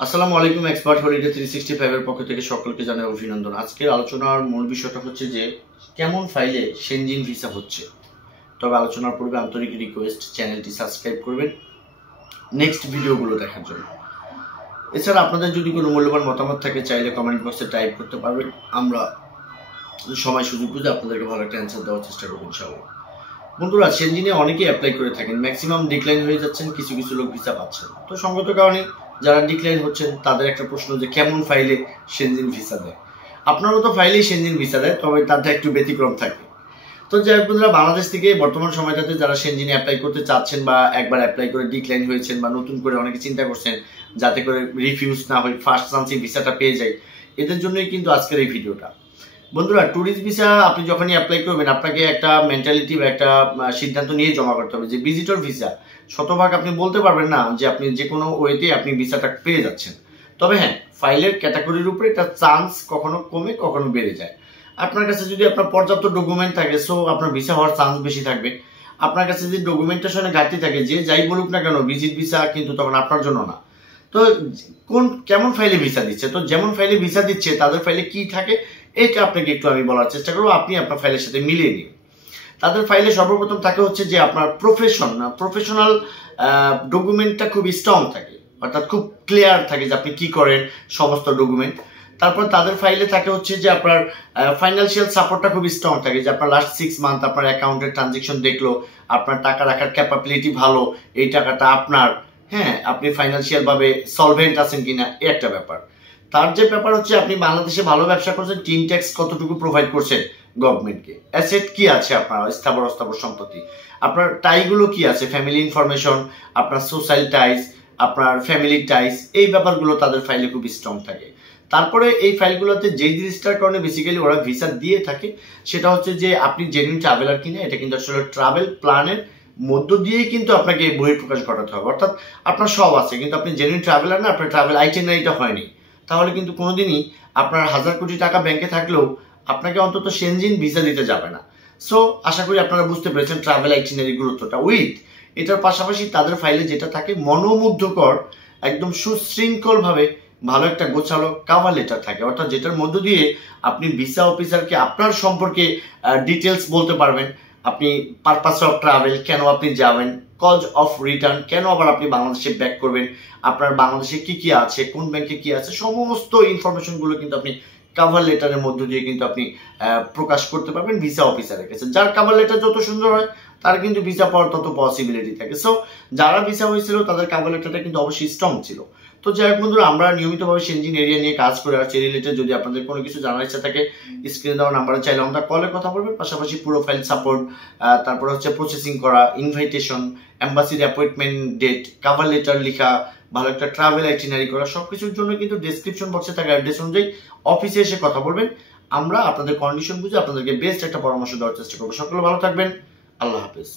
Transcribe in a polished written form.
আসসালামু আলাইকুম। Expert holiday 365 এর পক্ষ থেকে সকলকে জানাই অভিনন্দন। আজকের আলোচনার মূল বিষয়টা হচ্ছে যে কেমন ফাইলে সেনজিন ভিসা হচ্ছে। তবে আলোচনার পূর্বে আন্তরিক রিকোয়েস্ট চ্যানেলটি সাবস্ক্রাইব করবেন নেক্সট ভিডিওগুলো দেখার জন্য। এছাড়া আপনাদের যদি কোনো মূল্যবান মতামত থাকে চাইলে কমেন্ট বক্সে টাইপ করতে পারবেন। আমরা সময় সুযোগ বুঝে আপনাদেরকে ভালো একটা অ্যান্সার দেওয়ার চেষ্টা করব ইনশাআল্লাহ। বন্ধুরা, সেনজিনে অনেকেই অ্যাপ্লাই করে থাকেন, ম্যাক্সিমাম ডিক্লাইন হয়ে যাচ্ছেন, কিছু কিছু লোক ভিসা পাচ্ছেন। তো সঙ্গত কারণে যারা ডিক্লাইন হচ্ছেন তাদের একটা প্রশ্ন যে কেমন ফাইলে সেনজিন ভিসা দেয়। আপনারও তো ফাইলেই সেনজিন ভিসা দেয়, তবে তাদের একটু ব্যতিক্রম থাকে। তো যাই হোক বন্ধুরা, বাংলাদেশ থেকে বর্তমান সময়টাতে যারা সেনজিনে অ্যাপ্লাই করতে চাচ্ছেন বা একবার অ্যাপ্লাই করে ডিক্লাইন হয়েছেন বা নতুন করে অনেকে চিন্তা করছেন যাতে করে রিফিউজ না হয়, ফার্স্ট চান্সে ভিসাটা পেয়ে যায়, এদের জন্যই কিন্তু আজকের এই ভিডিওটা। বন্ধুরা, ট্যুরিস্ট ভিসা আপনি যখনই অ্যাপ্লাই করবেন আপনাকে একটা মেন্টালিটি বা একটা সিদ্ধান্ত নিয়ে জমা করতে হবে যে ভিজিটর ভিসা শতভাগ আপনি বলতে পারবেন না যে আপনি যে কোনো ওয়েতে আপনি ভিসাটা পেয়ে যাচ্ছেন। তবে হ্যাঁ, ফাইলের ক্যাটাগরির উপরে একটা চান্স কখনো কমে কখনো বেড়ে যায়। আপনার কাছে যদি আপনার পর্যাপ্ত ডকুমেন্ট থাকে সো আপনার ভিসা হওয়ার চান্স বেশি থাকবে। আপনার কাছে যদি ডকুমেন্টেশনে ঘাটতি থাকে, যে যাই বলুক না কেন ভিজিট ভিসা কিন্তু তখন আপনার জন্য না। তো কেমন ফাইলে ভিসা দিচ্ছে, তো যেমন ফাইলে ভিসা দিচ্ছে তাদের ফাইলে কি থাকে এটা আপনাকে একটু আমি বলার চেষ্টা করবো, আপনি আপনার ফাইলের সাথে মিলিয়ে নিন। তাদের ফাইলে সর্বপ্রথম থাকে হচ্ছে যে আপনার প্রফেশনাল ডকুমেন্টটা খুব স্ট্রং থাকে, অর্থাৎ খুব ক্লিয়ার থাকে যে আপনি কি করেন সমস্ত ডকুমেন্ট। তারপর তাদের ফাইলে থাকে হচ্ছে যে আপনার ফাইন্যান্সিয়াল সাপোর্টটা খুব স্ট্রং থাকে, যে আপনার লাস্ট 6 মান্থ আপনার অ্যাকাউন্টের ট্রানজেকশন দেখলো, আপনার টাকা রাখার ক্যাপাবিলিটি ভালো, এই টাকাটা আপনার, হ্যাঁ আপনি ফাইন্যান্সিয়াল ভাবে সলভেন্ট আছেন কিনা, এই একটা ব্যাপার। তার যে ব্যাপার হচ্ছে আপনি বাংলাদেশে ভালো ব্যবসা করছেন, টিন ট্যাক্স কতটুকু প্রোভাইড করছেন গভর্নমেন্টকে, অ্যাসেট কি আছে আপনার, স্থাবর অস্থাবর সম্পত্তি, আপনার টাইগুলো কি আছে, ফ্যামিলি ইনফরমেশন, আপনার সোশ্যাল টাইজ, আপনার ফ্যামিলি টাইজ, এই ব্যাপারগুলো তাদের ফাইলে খুব স্ট্রং থাকে। তারপরে এই ফাইলগুলোতে যেই জিনিসটার কারণে বেসিক্যালি ওরা ভিসা দিয়ে থাকে সেটা হচ্ছে যে আপনি জেনুইন ট্রাভেলার কিনা, এটা কিন্তু আসলে ট্রাভেল প্ল্যানের মধ্য দিয়েই কিন্তু আপনাকে বহিঃপ্রকাশ ঘটাতে হবে। অর্থাৎ আপনার সব আছে কিন্তু আপনি জেনুইন ট্রাভেলার না, আপনার ট্রাভেল আইটেনারিটা হয়নি, তাহলে কিন্তু কোনোদিনই আপনার 1000 কোটি টাকা ব্যাংকে থাকলেও আপনাকে অন্তত সেনজিন ভিসা দিতে যাবে না। সো আশা করি আপনারা বুঝতে পেরেছেন ট্রাভেল আইটিনারি গুরুত্বটা। এটার পাশাপাশি তাদের ফাইলে যেটা থাকে মনোমুগ্ধকর, একদম সুশৃঙ্খল ভাবে ভালো একটা গোছালো কভার লেটার থাকে, অর্থাৎ যেটার মধ্য দিয়ে আপনি ভিসা অফিসারকে আপনার সম্পর্কে ডিটেলস বলতে পারবেন। আপনি পারপাস অফ ট্রাভেল, কেন আপনি যাবেন, কজ অফ রিটার্ন, কেন আবার আপনি বাংলাদেশে ব্যাক করবেন, আপনার বাংলাদেশে কি কি আছে, কোন ব্যাংকে কি আছে, সমস্ত ইনফরমেশন গুলো কিন্তু আপনি কভার লেটারের মধ্য দিয়ে কিন্তু আপনি প্রকাশ করতে পারবেন ভিসা অফিসারের কাছে। যার কভার লেটার যত সুন্দর হয় তার কিন্তু ভিসা পাওয়ার তত পসিবিলিটি থাকে। সো যারা ভিসা হয়েছিল তাদের কভার লেটারটা কিন্তু অবশ্যই স্ট্রং ছিল। তো যাই হোক বন্ধুরা, আমরা নিয়মিতভাবে সেনজিন এরিয়া নিয়ে কাজ করে আসছি। রিলেটেড যদি আপনাদের কোনো কিছু জানার ইচ্ছা থাকে স্ক্রিনে দেওয়া নাম্বারে চাইলে আমরা কলে কথা বলবেন, পাশাপাশি প্রোফাইল সাপোর্ট, তারপর হচ্ছে প্রসেসিং করা, ইনভাইটেশন, এম্বাসির অ্যাপয়েন্টমেন্ট ডেট, কভার লেটার লেখা, ভালো একটা ট্রাভেল আইটিনারি করা, সবকিছুর জন্য কিন্তু ডেসক্রিপশন বক্সে থাকা অ্যাড্রেস অনুযায়ী অফিসে এসে কথা বলবেন। আমরা আপনাদের কন্ডিশন বুঝে আপনাদেরকে বেস্ট একটা পরামর্শ দেওয়ার চেষ্টা করবো। সকলে ভালো থাকবেন, আল্লাহ হাফেজ।